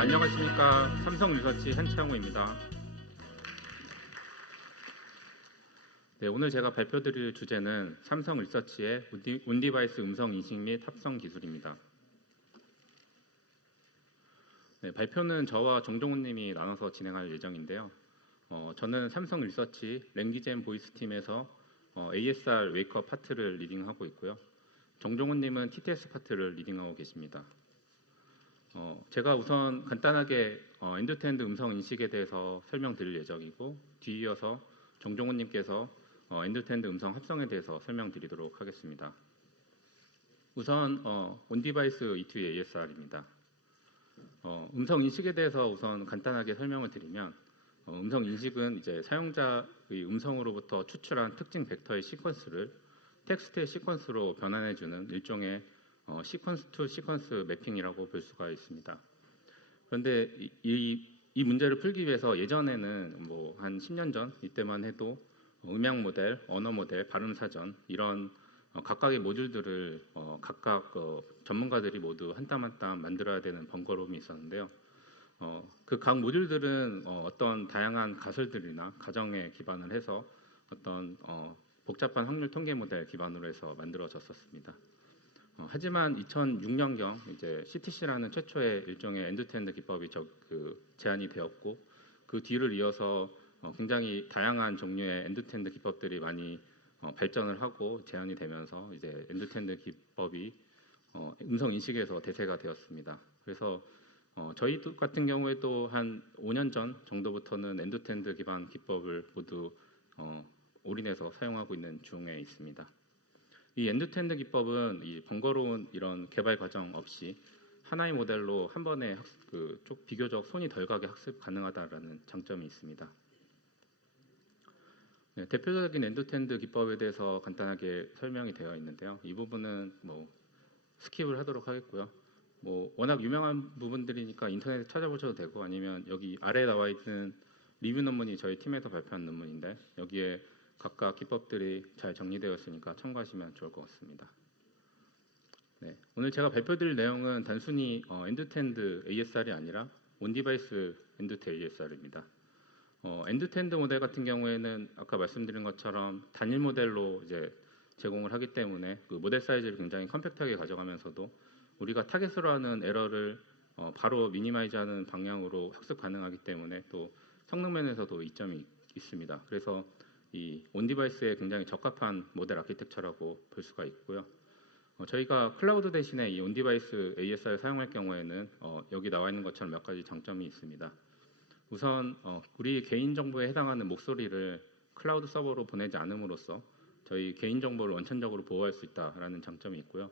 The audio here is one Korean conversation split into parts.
안녕하십니까. 삼성 리서치 한창호입니다. 네, 오늘 제가 발표드릴 주제는 삼성 리서치의 온디바이스 음성 인식 및 합성 기술입니다. 네, 발표는 저와 정종훈 님이 나눠서 진행할 예정인데요. 저는 삼성 리서치 랭귀지 앤 보이스 팀에서 ASR 웨이크업 파트를 리딩하고 있고요. 정종훈 님은 TTS 파트를 리딩하고 계십니다. 제가 우선 간단하게 엔드투엔드 음성 인식에 대해서 설명드릴 예정이고, 뒤이어서 정종훈 님께서 엔드투엔드 음성 합성에 대해서 설명드리도록 하겠습니다. 우선 온디바이스 E2 ASR입니다. 음성 인식에 대해서 우선 간단하게 설명을 드리면, 음성 인식은 이제 사용자의 음성으로부터 추출한 특징 벡터의 시퀀스를 텍스트의 시퀀스로 변환해주는 일종의 시퀀스 투 시퀀스 매핑이라고 볼 수가 있습니다. 그런데 이 문제를 풀기 위해서 예전에는 뭐 한 10년 전 이때만 해도 음향 모델, 언어 모델, 발음 사전 이런 각각의 모듈들을 각각 전문가들이 모두 한 땀 한 땀 만들어야 되는 번거로움이 있었는데요. 그 각 모듈들은 어떤 다양한 가설들이나 가정에 기반을 해서 어떤 복잡한 확률 통계 모델 기반으로 해서 만들어졌었습니다. 하지만 2006년경 이제 CTC라는 최초의 일종의 엔드투엔드 기법이 제안이 되었고, 그 뒤를 이어서 굉장히 다양한 종류의 엔드투엔드 기법들이 많이 발전을 하고 제안이 되면서 이제 엔드투엔드 기법이 음성 인식에서 대세가 되었습니다. 그래서 저희 같은 경우에도 한 5년 전 정도부터는 엔드투엔드 기반 기법을 모두 올인해서 사용하고 있는 중에 있습니다. 이 엔드투엔드 기법은 이 번거로운 이런 개발 과정 없이 하나의 모델로 한 번에 비교적 손이 덜 가게 학습 가능하다라는 장점이 있습니다. 네, 대표적인 엔드투엔드 기법에 대해서 간단하게 설명이 되어 있는데요. 이 부분은 뭐 스킵을 하도록 하겠고요. 뭐 워낙 유명한 부분들이니까 인터넷에 찾아보셔도 되고, 아니면 여기 아래에 나와 있는 리뷰 논문이 저희 팀에서 발표한 논문인데 여기에 각각 기법들이 잘 정리되어 있으니까 참고하시면 좋을 것 같습니다. 네, 오늘 제가 발표드릴 내용은 단순히 엔드투엔드 ASR이 아니라 온디바이스 엔드투 ASR입니다. 엔드투엔드 모델 같은 경우에는 아까 말씀드린 것처럼 단일 모델로 이제 제공을 하기 때문에 그 모델 사이즈를 굉장히 컴팩트하게 가져가면서도 우리가 타겟으로 하는 에러를 바로 미니마이즈하는 방향으로 학습 가능하기 때문에 또 성능 면에서도 이점이 있습니다. 그래서 이 온디바이스에 굉장히 적합한 모델 아키텍처라고 볼 수가 있고요. 저희가 클라우드 대신에 이 온디바이스 ASR 사용할 경우에는 여기 나와 있는 것처럼 몇 가지 장점이 있습니다. 우선 우리 개인 정보에 해당하는 목소리를 클라우드 서버로 보내지 않음으로써 저희 개인 정보를 원천적으로 보호할 수 있다라는 장점이 있고요.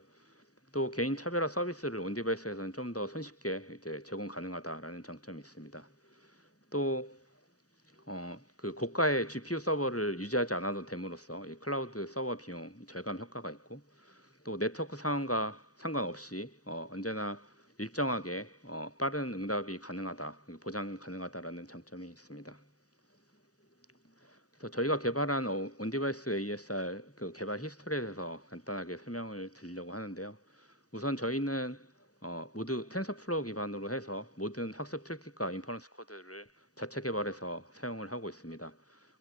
또 개인 차별화 서비스를 온디바이스에서는 좀 더 손쉽게 이제 제공 가능하다라는 장점이 있습니다. 또 그 고가의 GPU 서버를 유지하지 않아도 됨으로써 이 클라우드 서버 비용 절감 효과가 있고, 또 네트워크 상황과 상관없이 언제나 일정하게 빠른 응답이 가능하다, 보장 가능하다라는 장점이 있습니다. 그래서 저희가 개발한 온디바이스 ASR 그 개발 히스토리에 대해서 간단하게 설명을 드리려고 하는데요. 우선 저희는 모두 텐서플로우 기반으로 해서 모든 학습 툴킷과 인퍼런스 코드를 자체 개발해서 사용을 하고 있습니다.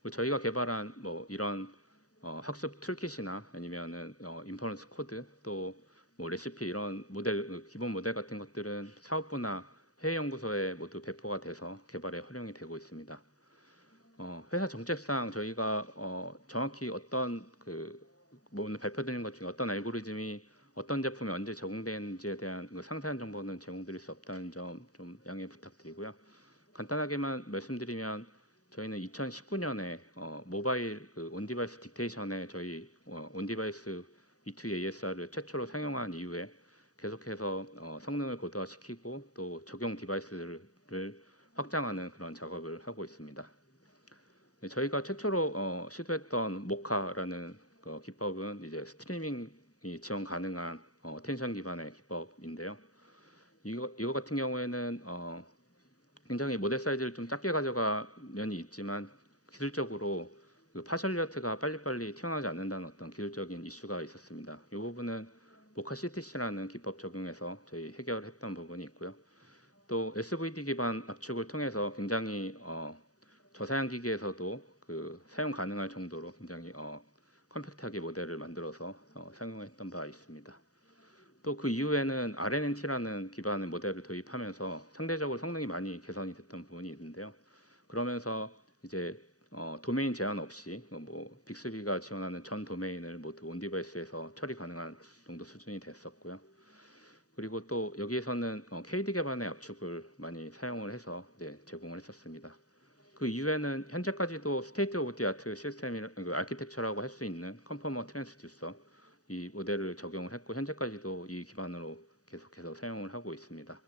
그리고 저희가 개발한 뭐 이런 학습 툴킷이나 아니면은 인퍼런스 코드, 또 뭐 레시피 이런 모델 기본 모델 같은 것들은 사업부나 해외 연구소에 모두 배포가 돼서 개발에 활용이 되고 있습니다. 회사 정책상 저희가 정확히 어떤 뭐 오늘 발표드린 것 중에 어떤 알고리즘이 어떤 제품에 언제 적용되는지에 대한 상세한 정보는 제공드릴 수 없다는 점 좀 양해 부탁드리고요. 간단하게만 말씀드리면 저희는 2019년에 모바일 온디바이스 딕테이션에 저희 온디바이스 E2 ASR을 최초로 상용한 이후에 계속해서 성능을 고도화시키고 또 적용 디바이스를 확장하는 그런 작업을 하고 있습니다. 네, 저희가 최초로 시도했던 모카라는 기법은 이제 스트리밍이 지원 가능한 텐션 기반의 기법인데요. 이거 같은 경우에는 굉장히 모델 사이즈를 좀 작게 가져가 면이 있지만 기술적으로 그 파셜리어트가 빨리빨리 튀어나오지 않는다는 어떤 기술적인 이슈가 있었습니다. 이 부분은 모카 CTC라는 기법 적용해서 저희 해결했던 부분이 있고요. 또 SVD 기반 압축을 통해서 굉장히 저사양 기기에서도 사용 가능할 정도로 굉장히 컴팩트하게 모델을 만들어서 사용했던 바 있습니다. 또 그 이후에는 RNNT라는 기반의 모델을 도입하면서 상대적으로 성능이 많이 개선이 됐던 부분이 있는데요. 그러면서 이제 도메인 제한 없이 빅스비가 지원하는 전 도메인을 모두 온 디바이스에서 처리 가능한 정도 수준이 됐었고요. 그리고 또 여기에서는 KD 기반의 압축을 많이 사용을 해서 제공을 했었습니다. 그 이후에는 현재까지도 스테이트 오브 디 아트 시스템 아키텍처라고 할 수 있는 컨포머 트랜스듀서 이 모델을 적용을 했고 현재까지도 이 기반으로 계속해서 사용을 하고 있습니다.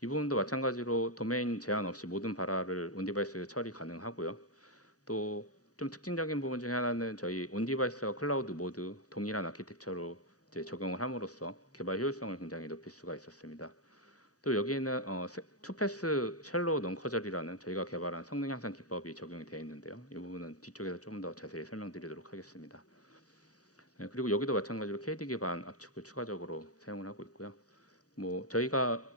이 부분도 마찬가지로 도메인 제한 없이 모든 발화를 온 디바이스 처리 가능하고요. 또 좀 특징적인 부분 중에 하나는 저희 온 디바이스와 클라우드 모두 동일한 아키텍처로 적용을 함으로써 개발 효율성을 굉장히 높일 수가 있었습니다. 또 여기에는 투패스 셜로 넌커절이라는 저희가 개발한 성능 향상 기법이 적용이 되어 있는데요. 이 부분은 뒤쪽에서 좀 더 자세히 설명드리도록 하겠습니다. 그리고 여기도 마찬가지로 KD 기반 압축을 추가적으로 사용을 하고 있고요. 저희가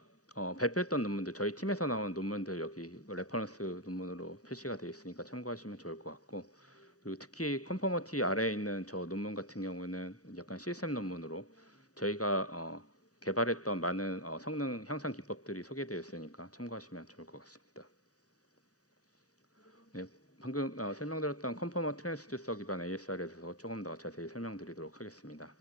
발표했던 논문들, 저희 팀에서 나온 논문들 여기 레퍼런스 논문으로 표시가 되어 있으니까 참고하시면 좋을 것 같고, 그리고 특히 컨포머티 아래에 있는 저 논문 같은 경우는 약간 시스템 논문으로 저희가 개발했던 많은 성능 향상 기법들이 소개되어 있으니까 참고하시면 좋을 것 같습니다. 네, 방금 설명드렸던 컨포머 트랜스듀서 기반 ASR에 대해서 조금 더 자세히 설명드리도록 하겠습니다.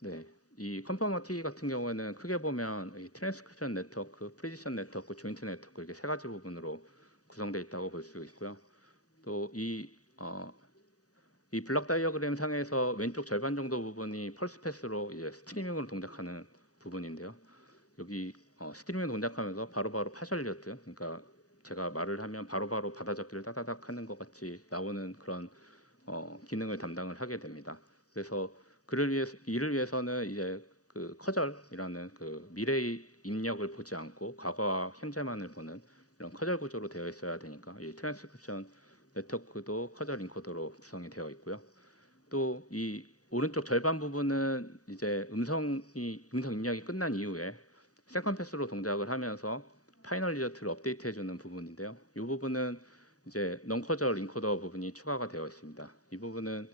네, 이 컨포머티 같은 경우에는 크게 보면 이 트랜스크립션 네트워크, 프리시전 네트워크, 조인트 네트워크 이렇게 세 가지 부분으로 구성되어 있다고 볼 수 있고요. 또 이 블록 다이어그램 상에서 왼쪽 절반 정도 부분이 펄스 패스로 이제 스트리밍으로 동작하는 부분인데요. 여기 스트리밍 동작하면서 바로바로 파셜리어트, 그러니까 제가 말을 하면 바로바로 받아적기를 따다닥 하는 것 같이 나오는 그런 기능을 담당을 하게 됩니다. 그래서 이를 위해서는 이제 그 커절이라는 그 미래의 입력을 보지 않고 과거와 현재만을 보는 이런 커절 구조로 되어 있어야 되니까 이 트랜스크립션 네트워크도 커절 인코더로 구성이 되어 있고요. 또 이 오른쪽 절반 부분은 이제 음성 입력이 끝난 이후에 세컨 패스로 동작을 하면서 파이널 리저트를 업데이트해주는 부분인데요. 이 부분은 이제 non-커절 인코더 부분이 추가가 되어 있습니다. 이 부분은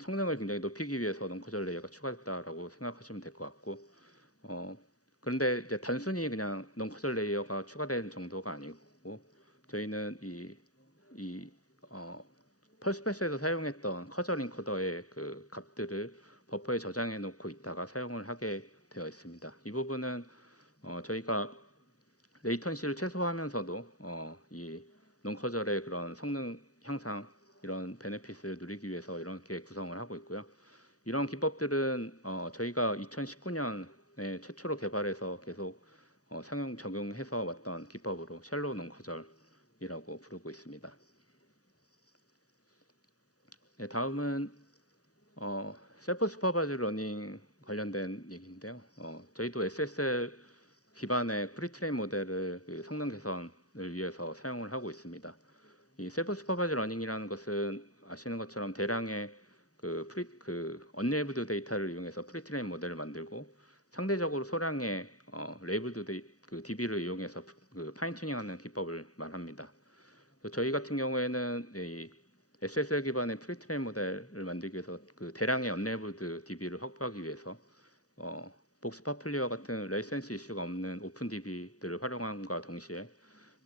성능을 굉장히 높이기 위해서 non-커절 레이어가 추가됐다라고 생각하시면 될 것 같고, 그런데 이제 단순히 그냥 non-커절 레이어가 추가된 정도가 아니고 저희는 펄스패스에서 사용했던 커절 인코더의 그 값들을 버퍼에 저장해 놓고 있다가 사용을 하게 되어 있습니다. 이 부분은 저희가 레이턴시를 최소화하면서도 이 논커절의 그런 성능 향상 이런 베네핏을 누리기 위해서 이렇게 구성을 하고 있고요. 이런 기법들은 저희가 2019년에 최초로 개발해서 계속 상용 적용해서 왔던 기법으로 샬로우 논커절이라고 부르고 있습니다. 네, 다음은 셀프 슈퍼바이즈 러닝 관련된 얘기인데요. 저희도 SSL 기반의 프리트레인 모델을 그 성능 개선을 위해서 사용을 하고 있습니다. 이 셀프 슈퍼바이즈 러닝이라는 것은 아시는 것처럼 대량의 언레이블드 데이터를 이용해서 프리트레인 모델을 만들고 상대적으로 소량의 레이블드 DB를 이용해서 파인 튜닝하는 기법을 말합니다. 저희 같은 경우에는 이 SSL 기반의 프리트레인 모델을 만들기 위해서 그 대량의 언레이블드 DB를 확보하기 위해서 복스파플리어 같은 라이센스 이슈가 없는 오픈 DB들을 활용함과 동시에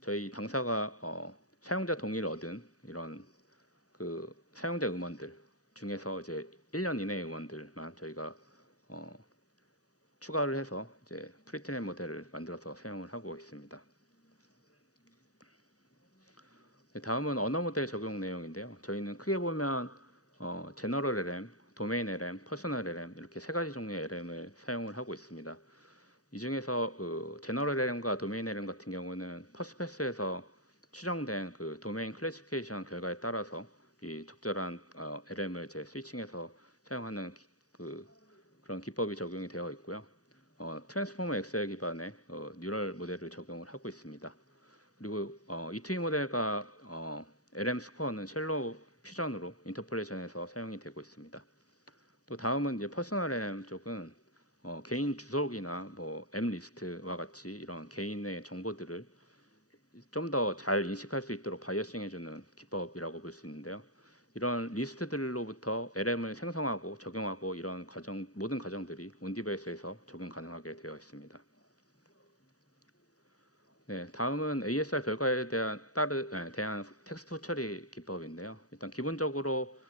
저희 당사가 사용자 동의를 얻은 이런 그 사용자 음원들 중에서 이제 1년 이내의 음원들만 저희가 추가를 해서 이제 프리트레인 모델을 만들어서 사용을 하고 있습니다. 다음은 언어 모델 적용 내용인데요. 저희는 크게 보면 제너럴 LM, 도메인 LM, 퍼스널 LM 이렇게 세 가지 종류의 LM을 사용을 하고 있습니다. 이 중에서 제너럴 LM과 도메인 LM 같은 경우는 퍼스패스에서 추정된 그 도메인 클래시피케이션 결과에 따라서 이 적절한 LM을 스위칭해서 사용하는 그런 기법이 적용이 되어 있고요. 트랜스포머 XL 기반의 뉴럴 모델을 적용을 하고 있습니다. 그리고 E2E 모델과 LM 스코어는 쉘로 퓨전으로 인터폴레이션해서 사용이 되고 있습니다. 또 다음은 이제 퍼스널 LM 쪽은 개인 주소록이나 뭐 앱 리스트와 같이 이런 개인의 정보들을 좀 더 잘 인식할 수 있도록 바이어싱해주는 기법이라고 볼 수 있는데요. 이런 리스트들로부터 LM을 생성하고 적용하고 이런 모든 과정들이 온디바이스에서 적용 가능하게 되어 있습니다. 네, 다음은 ASR 결과에 대한 텍스트 처리 기법인데요. 일단 기본적으로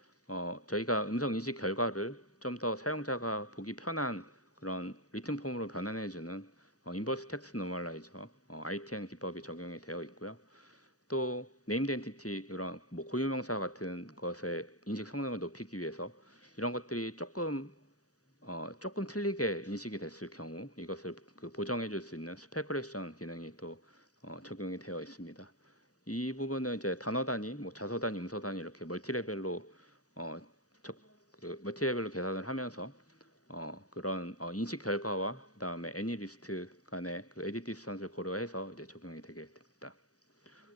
저희가 음성 인식 결과를 좀 더 사용자가 보기 편한 그런 리튼 폼으로 변환해주는 인버스 텍스트 노멀라이저 ITN 기법이 적용이 되어 있고요. 또 네임드 엔티티 그런 뭐 고유명사 같은 것의 인식 성능을 높이기 위해서 이런 것들이 조금 틀리게 인식이 됐을 경우 이것을 보정해줄 수 있는 스페쿠레이션 기능이 또 적용이 되어 있습니다. 이 부분은 이제 단어 단위, 뭐 자소 단위, 음소 단위 이렇게 멀티레벨로 계산을 하면서 그런 인식 결과와 그다음에 애니리스트 간의 그 에디트 디스턴스를 고려해서 이제 적용이 되게 됩니다.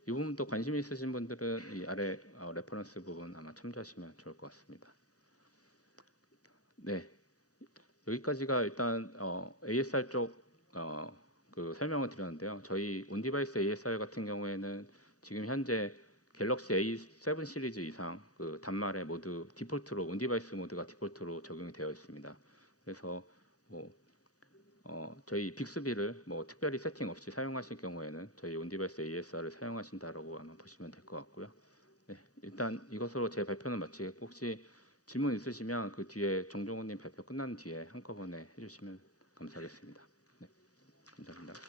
이 부분도 관심 있으신 분들은 이 아래 레퍼런스 부분 아마 참조하시면 좋을 것 같습니다. 네, 여기까지가 일단 ASR 쪽 그 설명을 드렸는데요. 저희 온디바이스 ASR 같은 경우에는 지금 현재 갤럭시 A7 시리즈 이상 그 단말에 모두 디폴트로 온디바이스 모드가 디폴트로 적용이 되어 있습니다. 그래서 뭐 저희 빅스비를 뭐 특별히 세팅 없이 사용하실 경우에는 저희 온디바이스 ASR을 사용하신다라고 아마 보시면 될 것 같고요. 네, 일단 이것으로 제 발표는 마치겠고 혹시 질문 있으시면 그 뒤에 정종훈님 발표 끝난 뒤에 한꺼번에 해주시면 감사하겠습니다. 네, 감사합니다.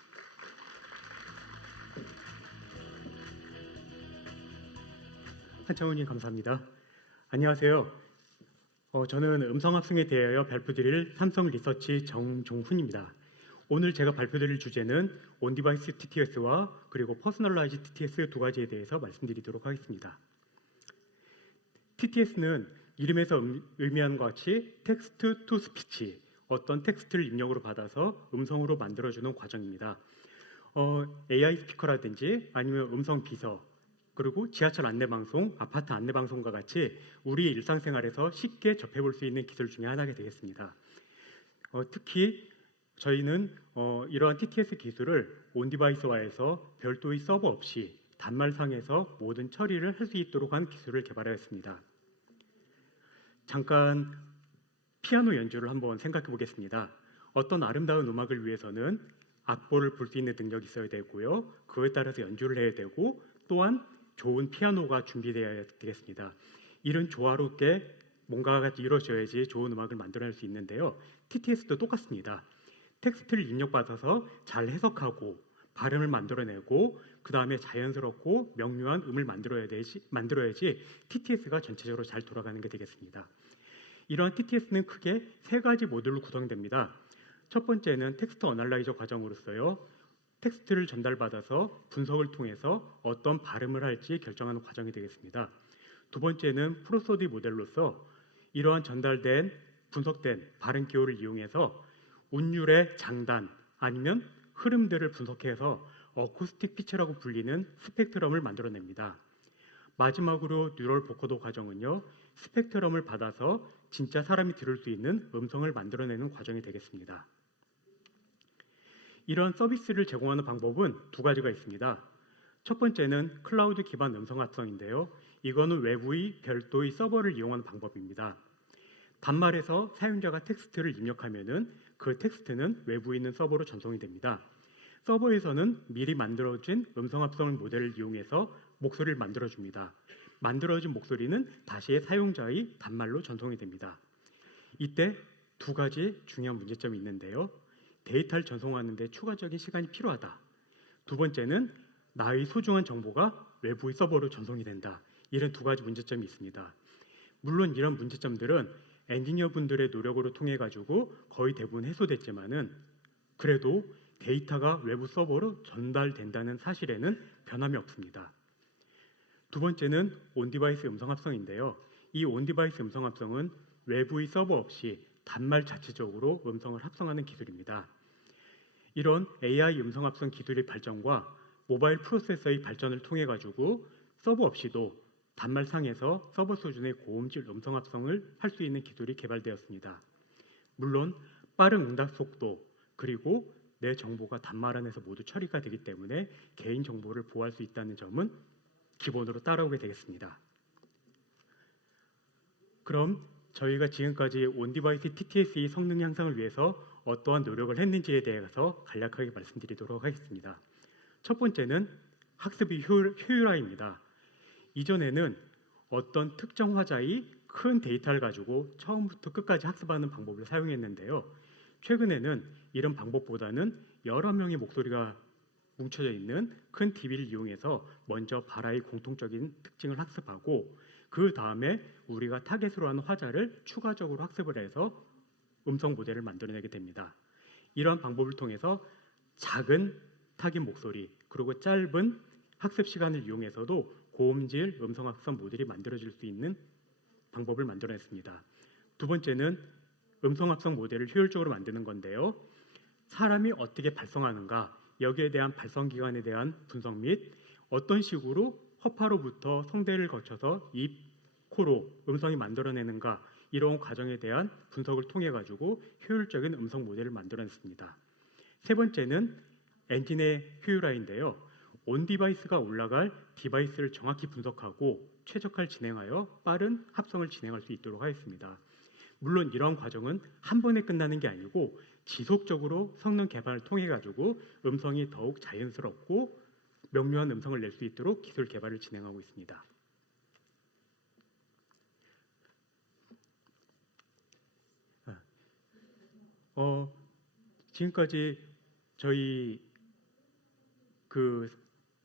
한창훈님 감사합니다. 안녕하세요. 저는 음성합성에 대하여 발표드릴 삼성 리서치 정종훈입니다. 오늘 제가 발표드릴 주제는 온디바이스 TTS와 그리고 퍼스널라이즈 TTS 두 가지에 대해서 말씀드리도록 하겠습니다. TTS는 이름에서 의미하는 것 같이 텍스트 투 스피치, 어떤 텍스트를 입력으로 받아서 음성으로 만들어주는 과정입니다. AI 스피커라든지 아니면 음성 비서, 그리고 지하철 안내방송, 아파트 안내방송과 같이 우리 일상생활에서 쉽게 접해볼 수 있는 기술 중에 하나가 되겠습니다. 특히 저희는 이러한 TTS 기술을 온디바이스화해서 별도의 서버 없이 단말상에서 모든 처리를 할 수 있도록 한 기술을 개발하였습니다. 잠깐 피아노 연주를 한번 생각해 보겠습니다. 어떤 아름다운 음악을 위해서는 악보를 볼 수 있는 능력이 있어야 되고요. 그에 따라서 연주를 해야 되고 또한 좋은 피아노가 준비되어야 되겠습니다. 이런 조화롭게 뭔가가 이루어져야지 좋은 음악을 만들어낼 수 있는데요. TTS도 똑같습니다. 텍스트를 입력받아서 잘 해석하고 발음을 만들어내고 그 다음에 자연스럽고 명료한 음을 만들어야지 TTS가 전체적으로 잘 돌아가는 게 되겠습니다. 이러한 TTS는 크게 세 가지 모듈로 구성됩니다. 첫 번째는 텍스트 어널라이저 과정으로서요. 텍스트를 전달받아서 분석을 통해서 어떤 발음을 할지 결정하는 과정이 되겠습니다. 두 번째는 프로소디 모델로서 이러한 전달된 분석된 발음 기호를 이용해서 운율의 장단 아니면 흐름들을 분석해서 어쿠스틱 피처라고 불리는 스펙트럼을 만들어냅니다. 마지막으로 뉴럴 보코더 과정은요. 스펙트럼을 받아서 진짜 사람이 들을 수 있는 음성을 만들어내는 과정이 되겠습니다. 이런 서비스를 제공하는 방법은 두 가지가 있습니다. 첫 번째는 클라우드 기반 음성 합성인데요. 이거는 외부의 별도의 서버를 이용하는 방법입니다. 단말에서 사용자가 텍스트를 입력하면은 그 텍스트는 외부에 있는 서버로 전송이 됩니다. 서버에서는 미리 만들어진 음성 합성 모델을 이용해서 목소리를 만들어줍니다. 만들어진 목소리는 다시 사용자의 단말로 전송이 됩니다. 이때 두 가지 중요한 문제점이 있는데요. 데이터를 전송하는 데 추가적인 시간이 필요하다. 두 번째는 나의 소중한 정보가 외부의 서버로 전송이 된다. 이런 두 가지 문제점이 있습니다. 물론 이런 문제점들은 엔지니어 분들의 노력으로 통해 가지고 거의 대부분 해소됐지만은 그래도 데이터가 외부 서버로 전달된다는 사실에는 변함이 없습니다. 두 번째는 온디바이스 음성 합성인데요. 이 온디바이스 음성 합성은 외부의 서버 없이 단말 자체적으로 음성을 합성하는 기술입니다. 이런 AI 음성 합성 기술의 발전과 모바일 프로세서의 발전을 통해 가지고 서버 없이도 단말상에서 서버 수준의 고음질 음성 합성을 할 수 있는 기술이 개발되었습니다. 물론 빠른 응답 속도 그리고 내 정보가 단말 안에서 모두 처리가 되기 때문에 개인 정보를 보호할 수 있다는 점은 기본으로 따라오게 되겠습니다. 그럼 저희가 지금까지 온디바이스 TTS의 성능 향상을 위해서 어떠한 노력을 했는지에 대해서 간략하게 말씀드리도록 하겠습니다. 첫 번째는 학습의 효율화입니다. 이전에는 어떤 특정 화자의 큰 데이터를 가지고 처음부터 끝까지 학습하는 방법을 사용했는데요. 최근에는 이런 방법보다는 여러 명의 목소리가 뭉쳐져 있는 큰 DB를 이용해서 먼저 발화의 공통적인 특징을 학습하고 그 다음에 우리가 타겟으로 하는 화자를 추가적으로 학습을 해서 음성 모델을 만들어내게 됩니다. 이러한 방법을 통해서 작은 타깃 목소리 그리고 짧은 학습 시간을 이용해서도 고음질 음성 학습 모델이 만들어질 수 있는 방법을 만들어냈습니다. 두 번째는 음성 학습 모델을 효율적으로 만드는 건데요. 사람이 어떻게 발성하는가 여기에 대한 발성 기관에 대한 분석 및 어떤 식으로 허파로부터 성대를 거쳐서 입, 코로 음성이 만들어내는가 이런 과정에 대한 분석을 통해 가지고 효율적인 음성 모델을 만들어냈습니다. 세 번째는 엔진의 효율화인데요. 온 디바이스가 올라갈 디바이스를 정확히 분석하고 최적화를 진행하여 빠른 합성을 진행할 수 있도록 하였습니다. 물론 이러한 과정은 한 번에 끝나는 게 아니고 지속적으로 성능 개발을 통해 가지고 음성이 더욱 자연스럽고 명료한 음성을 낼 수 있도록 기술 개발을 진행하고 있습니다. 지금까지 저희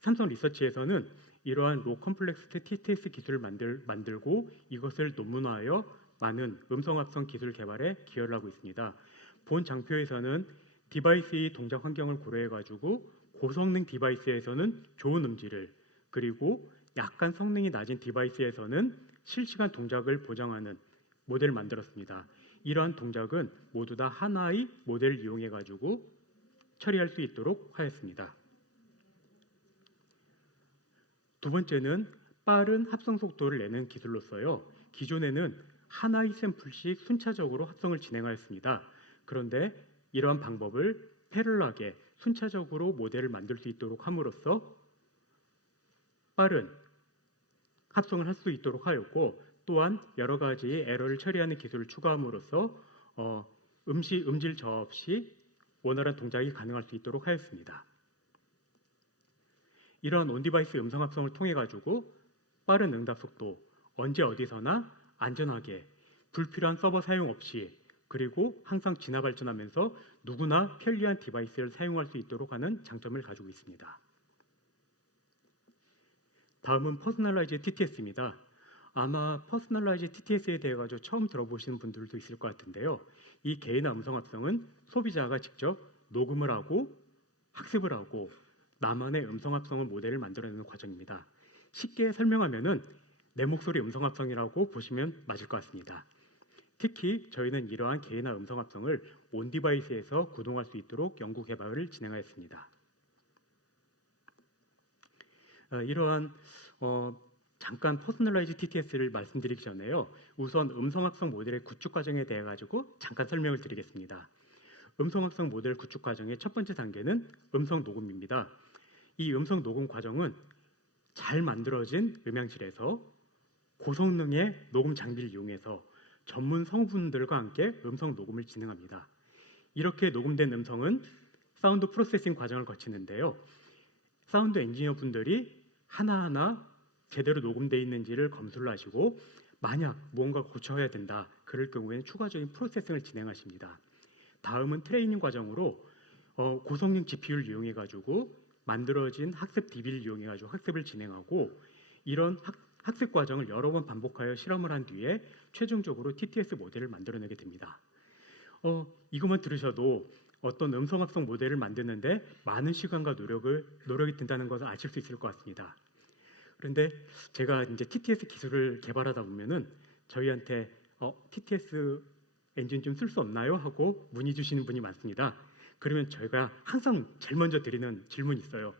삼성 리서치에서는 이러한 로 컴플렉스 TTS 기술을 만들고 이것을 논문화하여 많은 음성 합성 기술 개발에 기여를 하고 있습니다. 본 장표에서는 디바이스의 동작 환경을 고려해 가지고 고성능 디바이스에서는 좋은 음질을 그리고 약간 성능이 낮은 디바이스에서는 실시간 동작을 보장하는 모델을 만들었습니다. 이러한 동작은 모두 다 하나의 모델을 이용해 가지고 처리할 수 있도록 하였습니다. 두 번째는 빠른 합성 속도를 내는 기술로서요. 기존에는 하나의 샘플씩 순차적으로 합성을 진행하였습니다. 그런데 이러한 방법을 패럴하게 순차적으로 모델을 만들 수 있도록 함으로써 빠른 합성을 할 수 있도록 하였고 또한 여러 가지 에러를 처리하는 기술을 추가함으로써 음질 저하 없이 원활한 동작이 가능할 수 있도록 하였습니다. 이러한 온디바이스 음성 합성을 통해 가지고 빠른 응답 속도, 언제 어디서나 안전하게 불필요한 서버 사용 없이 그리고 항상 진화 발전하면서 누구나 편리한 디바이스를 사용할 수 있도록 하는 장점을 가지고 있습니다. 다음은 퍼스널라이즈 TTS입니다. 아마 퍼스널라이즈 TTS에 대해 가지고 처음 들어보시는 분들도 있을 것 같은데요. 이 개인화 음성 합성은 소비자가 직접 녹음을 하고 학습을 하고 나만의 음성 합성을 모델을 만들어내는 과정입니다. 쉽게 설명하면은 내 목소리 음성 합성이라고 보시면 맞을 것 같습니다. 특히 저희는 이러한 개인화 음성 합성을 온 디바이스에서 구동할 수 있도록 연구 개발을 진행하였습니다. 이러한 잠깐 퍼스널라이즈 TTS를 말씀드리기 전에요. 우선 음성 합성 모델의 구축 과정에 대해 가지고 잠깐 설명을 드리겠습니다. 음성 합성 모델 구축 과정의 첫 번째 단계는 음성 녹음입니다. 이 음성 녹음 과정은 잘 만들어진 음향실에서 고성능의 녹음 장비를 이용해서 전문 성분들과 함께 음성 녹음을 진행합니다. 이렇게 녹음된 음성은 사운드 프로세싱 과정을 거치는데요. 사운드 엔지니어 분들이 하나하나 제대로 녹음되어 있는지를 검수를 하시고 만약 무언가 고쳐야 된다 그럴 경우에는 추가적인 프로세싱을 진행하십니다. 다음은 트레이닝 과정으로 고성능 GPU를 이용해 가지고 만들어진 학습 DB를 이용해 가지고 학습을 진행하고 이런 학습 과정을 여러 번 반복하여 실험을 한 뒤에 최종적으로 TTS 모델을 만들어내게 됩니다. 이것만 들으셔도 어떤 음성 합성 모델을 만드는데 많은 시간과 노력이 든다는 것을 아실 수 있을 것 같습니다. 그런데 제가 이제 TTS 기술을 개발하다 보면은 저희한테 TTS 엔진 좀 쓸 수 없나요? 하고 문의 주시는 분이 많습니다. 그러면 저희가 항상 제일 먼저 드리는 질문이 있어요.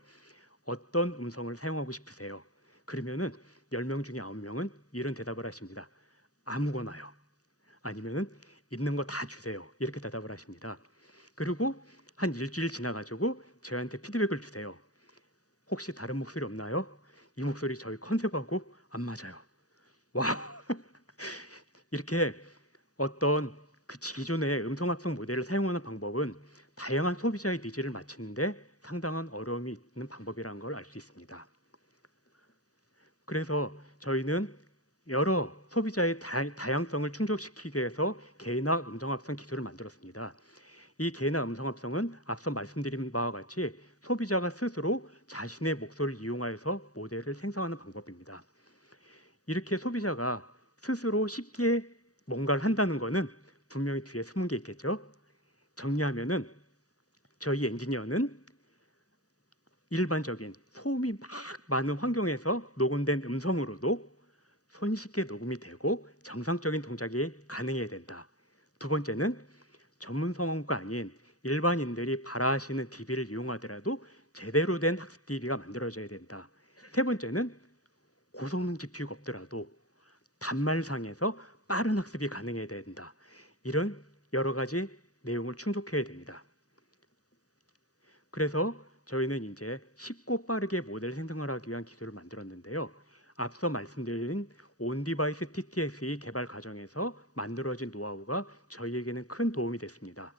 어떤 음성을 사용하고 싶으세요? 그러면은 10명 중에 9명은 이런 대답을 하십니다. 아무거나요. 아니면은 있는 거 다 주세요. 이렇게 대답을 하십니다. 그리고 한 일주일 지나가지고 저한테 피드백을 주세요. 혹시 다른 목소리 없나요? 이 목소리 저희 컨셉하고 안 맞아요. 와, 이렇게 어떤 그 기존의 음성 합성 모델을 사용하는 방법은 다양한 소비자의 니즈를 맞추는데 상당한 어려움이 있는 방법이라는 걸 알 수 있습니다. 그래서 저희는 여러 소비자의 다양성을 충족시키기 위해서 개인화 음성 합성 기술을 만들었습니다. 이 개인화 음성 합성은 앞서 말씀드린 바와 같이 소비자가 스스로 자신의 목소리를 이용하여서 모델을 생성하는 방법입니다. 이렇게 소비자가 스스로 쉽게 뭔가를 한다는 것은 분명히 뒤에 숨은 게 있겠죠. 정리하면은 저희 엔지니어는 일반적인 소음이 막 많은 환경에서 녹음된 음성으로도 손쉽게 녹음이 되고 정상적인 동작이 가능해야 된다. 두 번째는 전문 성우가 아닌 일반인들이 발화하시는 DB를 이용하더라도 제대로 된 학습 DB가 만들어져야 된다. 세 번째는 고성능 GPU가 없더라도 단말상에서 빠른 학습이 가능해야 된다. 이런 여러 가지 내용을 충족해야 됩니다. 그래서 저희는 이제 쉽고 빠르게 모델 생성을 하기 위한 기술을 만들었는데요. 앞서 말씀드린 온디바이스 TTS의 개발 과정에서 만들어진 노하우가 저희에게는 큰 도움이 됐습니다.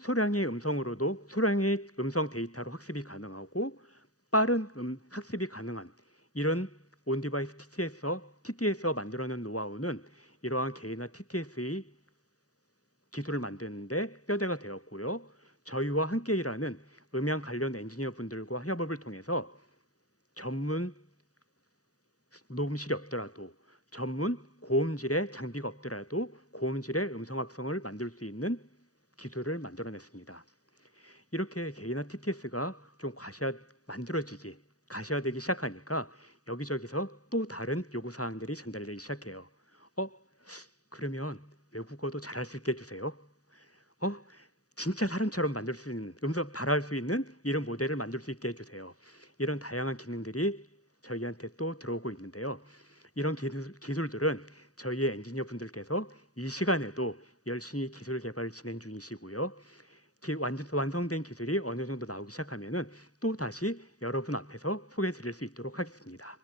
소량의 음성으로도 소량의 음성 데이터로 학습이 가능하고 빠른 학습이 가능한 이런 온디바이스 TTS가 만들어낸 노하우는 이러한 개인화 TTS의 기술을 만드는데 뼈대가 되었고요. 저희와 함께 일하는 음향 관련 엔지니어 분들과 협업을 통해서 전문 녹음실이 없더라도 전문 고음질의 장비가 없더라도 고음질의 음성 합성을 만들 수 있는 기술을 만들어냈습니다. 이렇게 개인화 TTS가 좀 가시화되기 시작하니까 여기저기서 또 다른 요구사항들이 전달되기 시작해요. 그러면 외국어도 잘할 수 있게 해주세요. 진짜 사람처럼 만들 수 있는 음성 발화할 수 있는 이런 모델을 만들 수 있게 해주세요. 이런 다양한 기능들이 저희한테 또 들어오고 있는데요. 이런 기술들은 저희의 엔지니어 분들께서 이 시간에도 열심히 기술 개발을 진행 중이시고요. 완성된 기술이 어느 정도 나오기 시작하면은 또 다시 여러분 앞에서 소개해 드릴 수 있도록 하겠습니다.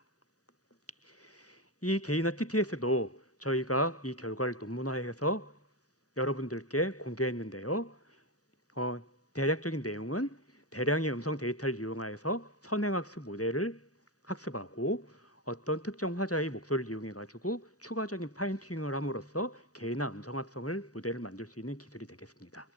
이 개인화 TTS도 저희가 이 결과를 논문화해서 여러분들께 공개했는데요. 대략적인 내용은 대량의 음성 데이터를 이용하여서 선행학습 모델을 학습하고 어떤 특정 화자의 목소리를 이용해 가지고 추가적인 파인 튜닝을 함으로써 개인화 음성 합성을 모델을 만들 수 있는 기술이 되겠습니다.